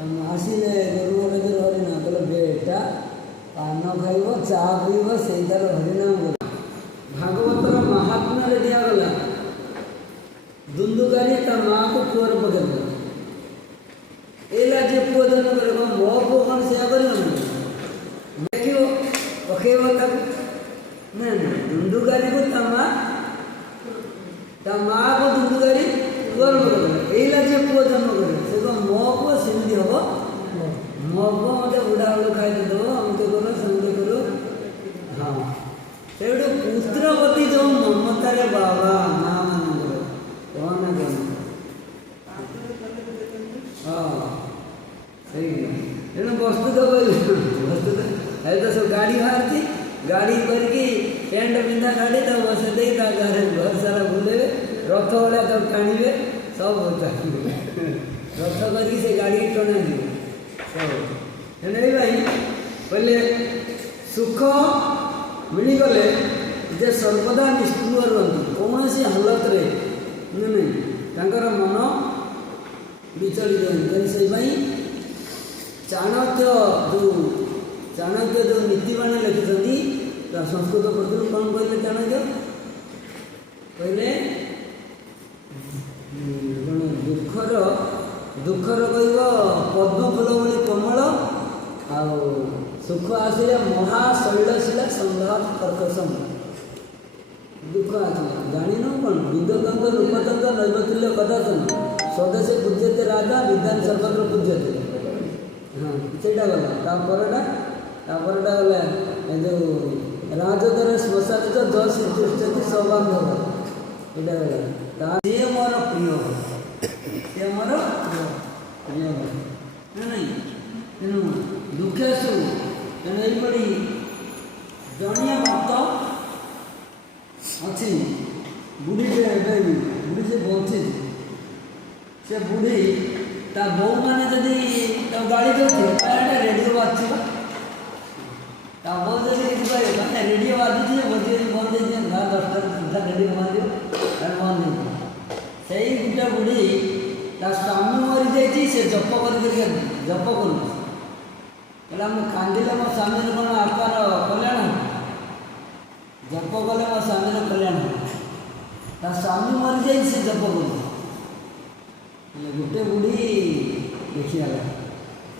ଆସିଲେ ଗୁରୁମହାରାଜ ହରିନାମ କହିଲେ ବେଟା ପାନ ଖାଇବ ଚା ପିଇବ ସେଇଟାର ହରିନାମ କର। ଭାଗବତର ମହାତ୍ମାରେ ଦିଆଗଲା ଦୁନ୍ଦୁଗାରି ତା ମାଆକୁ ପୁଅର ପକେଇଦେଲା। ଏଇଲା ଯେ ପୁଅ ଜନ୍ମ କରେ କ'ଣ ମୋ ପୁଅ କ'ଣ ସେୟା କରିବ ନା ଦେଖିବ ପକେଇବ ତାକୁ ନା ଦୁନ୍ଦୁଗାରିକୁ ତା ମାଆକୁ ଦୁନ୍ଦୁଗାରି ପୁଅର ପକେଇଦେଲା। ଏଇଲା ଯେ ପୁଅ ଜନ୍ମ କରେ ସେ କ'ଣ ମୋ ପୁଅ ସେମିତି ହବ ମୋ ପୁଅ ମୋତେ ବୁଢ଼ା ବେଳୁ ଖାଇଦେବ ଅମୁକ କର ସେମିତି କର। ହଁ ସେଇଠୁ ପୁତ୍ର ପ୍ରତି ଯେଉଁ ମମତାରେ ବାବା ମା ମାନଙ୍କର କ'ଣ ନା କ'ଣ ହଁ ସେଇ ତେଣୁ ବସ୍ତୁତ କହିବି ବସ୍ତୁତ ଏବେ ତ ସବୁ ଗାଡ଼ି ବାହାରିଛି ଗାଡ଼ି କରିକି ପ୍ୟାଣ୍ଟ ପିନ୍ଧା ଗାଡ଼ି ତାକୁ ବସେଇ ଦେଇ ତା ଗାଁରେ ଘର ସାରା ବୁଲେଇବେ ରଥ ଭଳିଆ ତାକୁ ଟାଣିବେ ସବୁ ଚାଲିବେ ରଥ କରିକି ସେ ଗାଡ଼ିକି ଟଣାଯିବେ ସବୁ। ତେଣୁ ଏଇ ଭାଇ କହିଲେ ସୁଖ ମିଳିଗଲେ ଯେ ସର୍ବଦା ନିଷ୍ଠୁର ରୁହନ୍ତି କୌଣସି ହାଲତରେ ନାହିଁ ତାଙ୍କର ମନ ବିଚଳିତ ହୁଅନ୍ତି। ସେଇପାଇଁ ଚାଣକ୍ୟ ଯେଉଁ ନୀତିବାଣୀ ଲେଖିଛନ୍ତି ସଂସ୍କୃତ ପଦ୍ଧତିରୁ କ'ଣ କହିଲେ ଚାଣକ୍ୟ କହିଲେ କ'ଣ ଦୁଃଖର କହିବ ପଦ୍ମ ଫୁଲ ଭଳି କୋମଳ ଆଉ ସୁଖ ଆସିଲେ ମହାଶୈଳଶିଳା ସମ୍ଭାବ କର୍କଶମ। ଦୁଃଖ ଆସିଲେ ଜାଣିନ କ'ଣ ବିଦ୍ୟତଙ୍କ ରୂପତଙ୍କ ନୈବତୁଲ୍ୟ କଦାଚନ ସ୍ୱଦେଶେ ପୂଜ୍ୟତେ ରାଜା ବିଧାନ ସର୍ବତ୍ର ପୂଜ୍ୟତେ। ହଁ ସେଇଟା ଗଲା ତାପରଟା ଗଲା ଏ ଯେଉଁ ରାଜଧରେ ଶ୍ମଶାନିତ ଯଶ ତିଷ୍ଠତି ସୌବାନ୍ଧବ ଏଇଟା ଗଲା ତା ସିଏ ମୋର ପ୍ରିୟ ସିଏ ମୋର ପ୍ରିୟ ନା ନାହିଁ। ତେଣୁ ଦୁଃଖେଶୁ ତେଣୁ ଏଇପରି ଜଣିଆ ଭକ୍ତ ଅଛି ବୁଢ଼ୀଟେ ଏବେ ବୁଢ଼ୀ ସେ ବଞ୍ଚିଛି ସେ ବୁଢ଼ୀ ତା ବୋଉମାନେ ଯଦି ତାକୁ ଗାଳି ଦେଉଥିବେ ଏଇଟା ରେଡ଼ିଓ ବାଜୁଥିବ ତା ବୋଉ ଯଦି କିଛି କହିବ ମାନେ ରେଡ଼ିଓ ବାଜୁଛି ଯେ ବନ୍ଦ ହେଇଯିବ ଗାଁ 10ଟା ରେଡ଼ିଓ ବାଜିବ ବନ୍ଦ ହେଇଯିବ। ସେଇ ଗୋଟେ ବୁଢ଼ୀ ତା ସ୍ୱାମୀ ମରିଯାଇଛି ସେ ଜପ କରିକି ଜପ କରୁଛି କହିଲା ମୁଁ କାନ୍ଦିଲେ ମୋ ସ୍ୱାମୀର କ'ଣ ଆତ୍ମାର କଲ୍ୟାଣ ଜପ କଲେ ମୋ ସ୍ୱାମୀର କଲ୍ୟାଣ ତା ସ୍ୱାମୀ ମରିଯାଇଛି ସେ ଜପ କରୁଛି। ଗୋଟେ ବୁଢ଼ୀ ଦେଖିଗଲା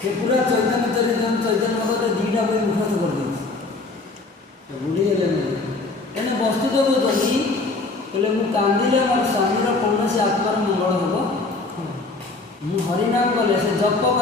ସେ ପୁରା ଚୈତନ୍ୟ ମତରେ ଦୁଇଟା ବହି ମୁଖସ୍ଥ କରିଦେଇଛି ବୁଢ଼ୀ ହେଲେ ଏଣେ ବସ୍ତୁତ କହୁଛନ୍ତି କହିଲେ ମୁଁ କାନ୍ଦିଲେ ମୋର ସ୍ୱାମୀର କୌଣସି ଆତ୍ମାର ମଙ୍ଗଳ ହେବ ମୁଁ ହରିନାମ କଲେ ସେ ଜପ କଲେ